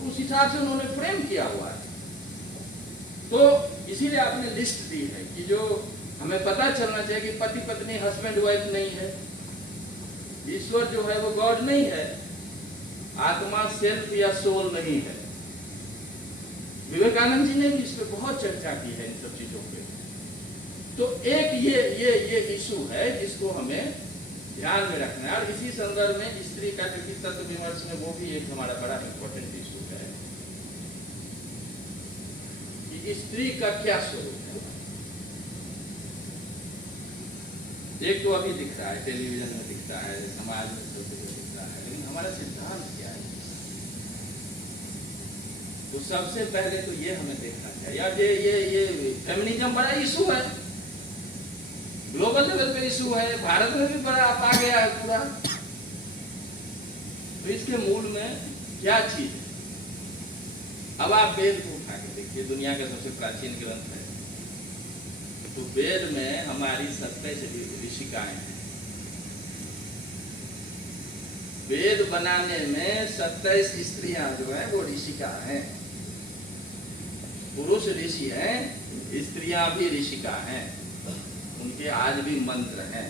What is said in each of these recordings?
उस हिसाब से उन्होंने फ्रेम किया हुआ है। तो इसीलिए आपने लिस्ट दी है कि जो हमें पता चलना चाहिए कि पति पत्नी हस्बैंड वाइफ नहीं है, ईश्वर जो है वो गॉड नहीं है, आत्मा सेल्फ या सोल नहीं है। विवेकानंद जी ने भी इस पर बहुत चर्चा की है इन सब चीजों पे। तो एक ये इशू है जिसको हमें ध्यान में रखना है। और इसी संदर्भ में स्त्री का जो तत्व विमर्श में वो भी एक हमारा बड़ा इंपॉर्टेंट इशू है कि स्त्री का क्या स्वरूप है। एक तो अभी दिख रहा है, टेलीविजन में दिखता है, समाज में सब जगह दिख रहा है, लेकिन हमारा सिद्धांत क्या है? तो सबसे पहले तो ये हमें देखना चाहिए। यार ये फेमिनिज्म बड़ा इशू है, ग्लोबल लेवल पे इशू है, भारत में भी बड़ा आ गया है पूरा। तो इसके मूल में क्या चीज है? अब आप वेद को उठा के देखिए, दुनिया का सबसे प्राचीन ग्रंथ है। तो वेद में हमारी 27 ऋषिकाएं हैं। वेद बनाने में 27 स्त्रियां जो है वो ऋषिका हैं। पुरुष ऋषि हैं, स्त्रियां भी ऋषिका हैं, उनके आज भी मंत्र हैं।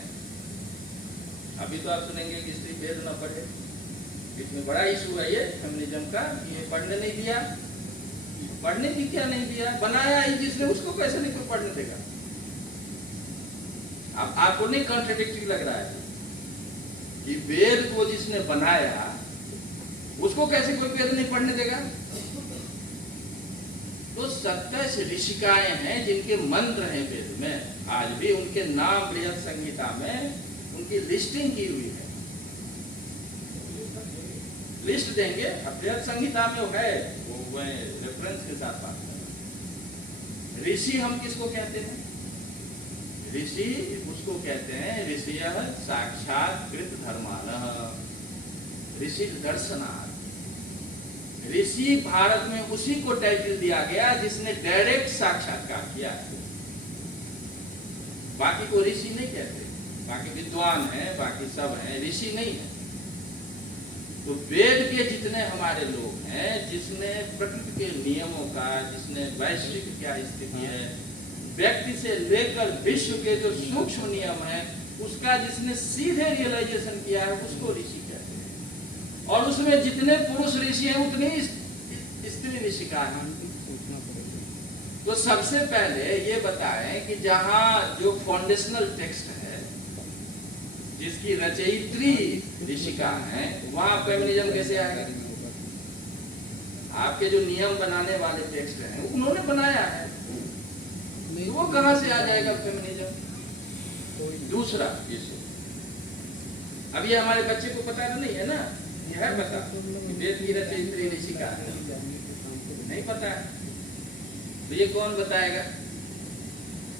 अभी तो आप सुनेंगे कि स्त्री वेद न पढ़े, इसमें बड़ा इशू है ये फेमिनिज्म का कि ये पढ़ने नहीं दिया। पढ़ने की क्या नहीं दिया? बनाया ही जिसने, उसको कैसे नहीं कोई पढ़ने देगा? अब आपको नहीं कॉन्ट्रडिक्टरी लग रहा है कि वेद को जिसने बनाया उसको कैसे कोई वेद नहीं पढ़ने देगा? तो 27 ऋषिकाएं हैं जिनके मंत्र हैं वेद में, आज भी उनके नाम बृहद संहिता में उनकी लिस्टिंग की हुई है। लिस्ट देंगे, अब बृहद संहिता में वो है, वो रेफरेंस के साथ बात कर। ऋषि हम किसको कहते हैं? ऋषि उसको कहते हैं ऋषियः साक्षात कृत धर्मानः, ऋषि दर्शनार्थ। ऋषि भारत में उसी को टाइटल दिया गया जिसने डायरेक्ट साक्षात्कार किया। बाकी को ऋषि नहीं कहते, बाकी विद्वान हैं, बाकी सब हैं, ऋषि नहीं है। तो वेद के जितने हमारे लोग हैं, जिसने प्रकृति के नियमों का, जिसने वैश्विक क्या स्थिति है, व्यक्ति से लेकर विश्व के जो सूक्ष्म नियम है, उसका जिसने सीधे रियलाइजेशन किया है, उसको ऋषि कहते हैं। और उसमें जितने पुरुष ऋषि हैं उतने स्त्री ऋषिका हैं। तो सबसे पहले ये बताएं कि जहां जो फाउंडेशनल टेक्स्ट है, जिसकी रचयित्री ऋषिका है, वहां फेमिनिज्म कैसे आएगा? आपके जो नियम बनाने वाले टेक्स्ट हैं उन्होंने बनाया है, तो वो कहां से आ जाएगा फेमिनिज्म? दूसरा इशू, अब ये हमारे बच्चे को पता नहीं है ना, ये है पता वेद की रचयित्री ऋषिका है, नहीं पता है, तो ये कौन बताएगा?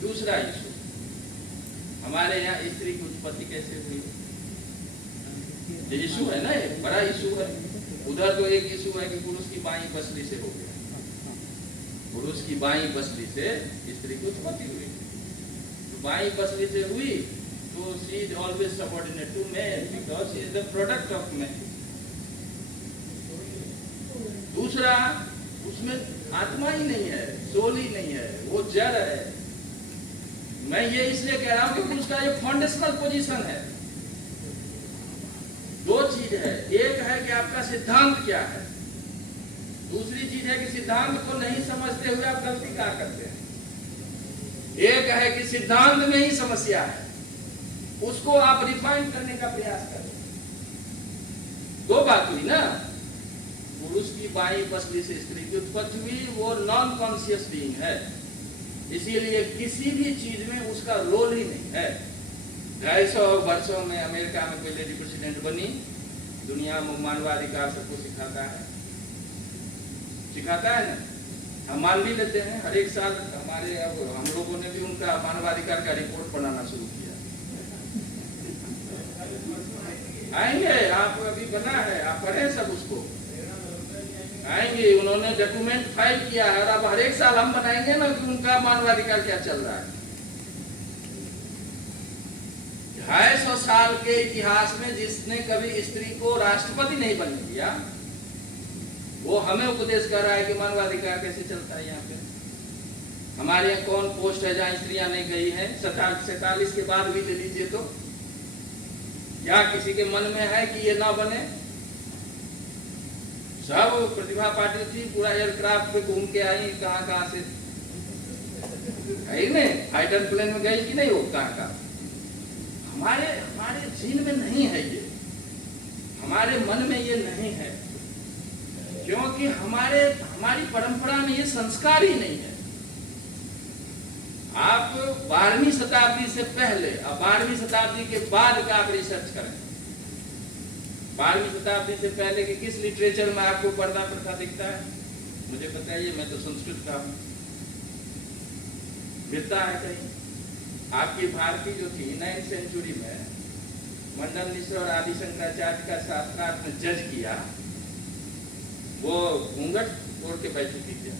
दूसरा इशू, हमारे यहाँ स्त्री की उत्पत्ति कैसे हुई? ये इशू है ना, एक बड़ा इशू है। उधर तो एक इशू है कि पुरुष की बाई पसली से हो गया, पुरुष की बाई पसली से स्त्री की उत्पत्ति हुई। तो बाई पसली से हुई तो she is always subordinate to man because she is the product of man. दूसरा, उसमें आत्मा ही नहीं है, सोल ही नहीं है, वो जड़ है। मैं ये इसलिए कह रहा हूं कि उसका ये फाउंडेशनल पोजीशन है। दो चीज है, एक है कि आपका सिद्धांत क्या है, दूसरी चीज है कि सिद्धांत को नहीं समझते हुए आप गलती क्या करते हैं। एक है कि सिद्धांत में ही समस्या है, उसको आप रिफाइन करने का प्रयास करें। दो बात हुई ना, पुरुष की बाई पसली से स्त्री की उत्पत्ति हुई, वो नॉन कॉन्शियस बीइंग है, इसीलिए किसी भी चीज में उसका रोल ही नहीं है। 250 वर्षों में अमेरिका में कोई लेडी प्रेसिडेंट बनी, दुनिया में मानवाधिकार सबको सिखाता है ना। हम मान भी लेते हैं, हर एक साल हमारे, अब हम लोगों ने भी उनका मानवाधिकार का रिपोर्ट बनाना शुरू किया। आएंगे, आप अभी बना है, आप पढ़े सब उसको, आएंगे, उन्होंने डॉक्यूमेंट फाइल किया है, और अब हर एक साल हम बनाएंगे ना कि उनका मानवाधिकार क्या चल रहा है। 250 साल के इतिहास में जिसने कभी स्त्री को राष्ट्रपति नहीं बनने दिया, वो हमें उपदेश कर रहा है कि मानवाधिकार कैसे चलता है यहाँ पे। हमारे यहाँ कौन पोस्ट है जहाँ स्त्रियां नहीं गई हैं? 47 के बाद भी ले लीजिए तो, या किसी के मन में है कि ये ना बने? सब प्रतिभा पाटिल थी, पूरा एयरक्राफ्ट पे घूम के आई, कहाँ से है, फाइटर प्लेन में गई कि नहीं? वो कहाँ हमारे जीन में नहीं है ये, हमारे मन में ये नहीं है, क्योंकि हमारी परंपरा में ये संस्कार ही नहीं है। आप 12वीं शताब्दी से पहले और 12वीं शताब्दी के बाद का आप रिसर्च करें। 12वीं शताब्दी से पहले के किस लिटरेचर में आपको पर्दा प्रथा दिखता है? मुझे बताइए, मैं तो संस्कृत का हूं। मिलता है कहीं? आपकी भारती जो थी 9वीं सेंचुरी में, मंडन मिश्र और आदि शंकराचार्य का शास्त्रार्थ में जज किया, वो घूंघट तोड़ के बैठी थी क्या?